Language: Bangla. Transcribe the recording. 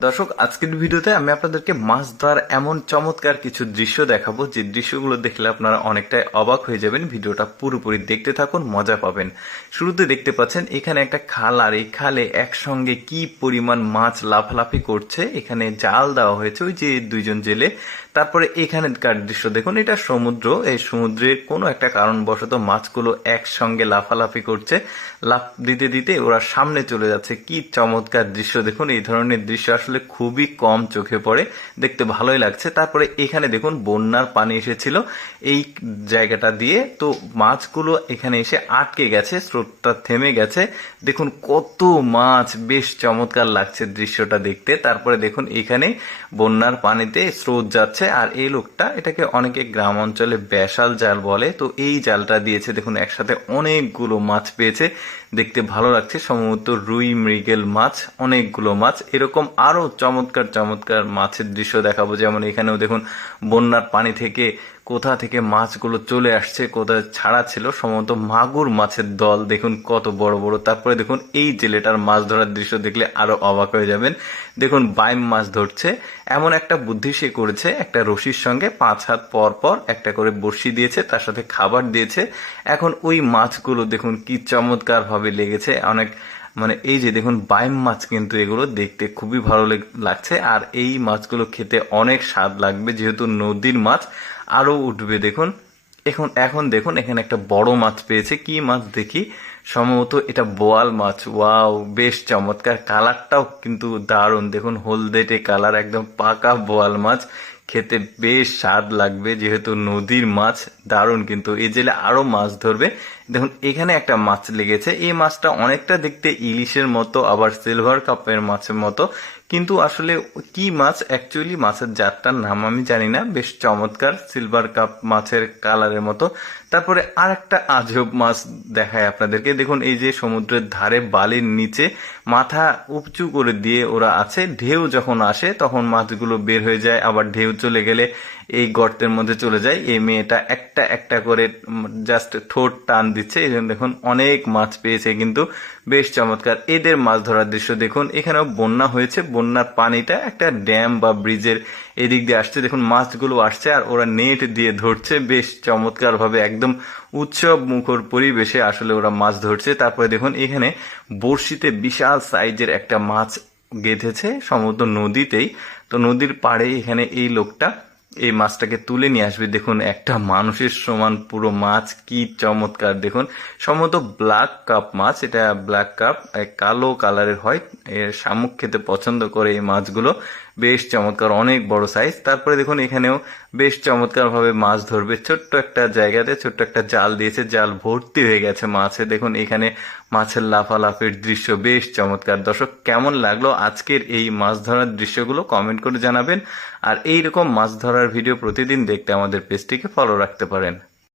দর্শক, আজকের ভিডিওতে আমি আপনাদেরকে মাছ ধরার এমন চমৎকার কিছু দৃশ্য দেখাবো যে দৃশ্যগুলো দেখলে আপনারা অনেকটাই অবাক হয়ে যাবেন। ভিডিওটা পুরোপুরি দেখতে থাকুন, মজা পাবেন। শুরুতে দেখতে পাচ্ছেন এখানে একটা খাল, আর এই খালে একসঙ্গে কি পরিমাণ মাছ লাফালাফি করছে। এখানে জাল দেওয়া হয়েছে ওই যে দুইজন জেলে। তারপরে এখানকার দৃশ্য দেখুন, এটা সমুদ্র। এই সমুদ্রে কোনো একটা কারণবশত মাছগুলো একসঙ্গে লাফালাফি করছে, লাফ দিতে দিতে ওরা সামনে চলে যাচ্ছে। কি চমৎকার দৃশ্য দেখুন। এই ধরনের দৃশ্য আসলে খুবই কম চোখে পড়ে, দেখতে ভালোই লাগছে। তারপরে এখানে দেখুন বন্যার পানি এসেছিল এই জায়গাটা দিয়ে, তো মাছগুলো এখানে এসে আটকে গেছে, স্রোতটা থেমে গেছে। দেখুন কত মাছ, বেশ চমৎকার লাগছে দৃশ্যটা দেখতে। তারপরে দেখুন এখানে বন্যার পানিতে স্রোত যাচ্ছে, আর এই লোকটা, এটাকে অনেকে গ্রাম অঞ্চলে ব্যাসাল জাল বলে, তো এই জালটা দিয়েছে। দেখুন একসাথে অনেকগুলো মাছ পেয়েছে, দেখতে ভালো লাগছে। সম্ভবত রুই মৃগেল মাছ, অনেকগুলো মাছ। এরকম আরো চমৎকার চমৎকার মাছের দৃশ্য দেখাবো। যেমন এখানেও দেখুন বন্যার পানি থেকে কোথা থেকে মাছগুলো চলে আসছে, কোথায় ছাড়া ছিল, সম্ভবত মাগুর মাছের দল। দেখুন কত বড় বড়। তারপরে দেখুন এই জেলেটার মাছ ধরার দৃশ্য দেখলে আরো অবাক হয়ে যাবেন। দেখুন বাইম মাছ ধরছে, এমন একটা বুদ্ধি সে করেছে। একটা রশির সঙ্গে 5 হাত পর পর একটা করে বড়শি দিয়েছে, তার সাথে খাবার দিয়েছে। এখন ওই মাছগুলো দেখুন কি চমৎকার ভাবে লেগেছে। অনেক এই যে দেখুন বাইম মাছ, কিন্তু এগুলো দেখতে খুবই ভালো লাগছে। আর এই মাছগুলো খেতে অনেক স্বাদ লাগবে, যেহেতু নদীর মাছ আরো উঠবে। দেখুন এখন এখন দেখুন এখানে একটা বড় মাছ পেয়েছে। কি মাছ দেখি, সম্ভবত এটা বোয়াল মাছ। ওয়াও, বেশ চমৎকার। কালারটাও কিন্তু দারুণ। দেখুন হলদেটে কালার, একদম পাকা বোয়াল মাছ। খেতে বেশ স্বাদ লাগবে, যেহেতু নদীর মাছ। দারুণ। কিন্তু এই জেলে আরো মাছ ধরবে। দেখুন এখানে একটা মাছ লেগেছে। এই মাছটা অনেকটা দেখতে ইলিশের মতো, আবার সিলভার কাপের মাছের মতো, কিন্তু আসলে কি মাছ অ্যাকচুয়ালি, মাছের জাতটার নাম আমি জানি না। বেশ চমৎকার, সিলভার কাপ মাছের কালারের মতো। তারপরে আর একটা আজব মাছ দেখায় আপনাদেরকে। দেখুন এই যে সমুদ্রের ধারে বালির নিচে মাথা উঁচু করে দিয়ে ওরা আছে। ঢেউ যখন আসে তখন মাছগুলো বের হয়ে যায়, আবার ঢেউ চলে গেলে এই গর্তের মধ্যে চলে যায়। এই মেয়েটা একটা একটা করে জাস্ট ঠোঁট টান দিচ্ছে। এই জন্য দেখুন অনেক মাছ পেয়েছে, কিন্তু বেশ চমৎকার। এদের মাছ ধরার দৃশ্য দেখুন। এখানেও বন্যা হয়েছে, বন্যার পানিটা একটা ড্যাম বা ব্রিজের এদিক দিয়ে আসছে। দেখুন মাছগুলো আসছে আর ওরা নেট দিয়ে ধরছে, বেশ চমৎকার ভাবে। একদম উৎসব মুখর পরিবেশে আসলে ওরা মাছ ধরছে। তারপরে দেখুন এখানে বড়শিতে বিশাল সাইজের একটা মাছ গেঁথেছে, সম্ভবত নদীতেই। তো নদীর পাড়ে এখানে এই লোকটা এই মাছটাকে তুলে নিয়ে আসবে। দেখুন একটা মানুষের সমান পুরো মাছ, কি চমৎকার। দেখুন সম্ভবত ব্ল্যাক কাপ মাছ। এটা ব্ল্যাক কাপ, কালো কালারের হয়। এর শামুক খেতে পছন্দ করে এই মাছগুলো। বেশ চমৎকার, অনেক বড় সাইজ। তারপরে দেখুন এখানেও বেশ চমৎকার ভাবে মাছ ধরবে। ছোট্ট একটা জায়গাতে ছোট্ট একটা জাল দিয়েছে, জাল ভর্তি হয়ে গেছে মাছে। দেখুন এখানে মাছের লাফালাফির দৃশ্য বেশ চমৎকার। দর্শক, কেমন লাগলো আজকের এই মাছ ধরার দৃশ্যগুলো কমেন্ট করে জানাবেন। আর এইরকম মাছ ধরার ভিডিও প্রতিদিন দেখতে আমাদের পেজটিকে ফলো রাখতে পারেন।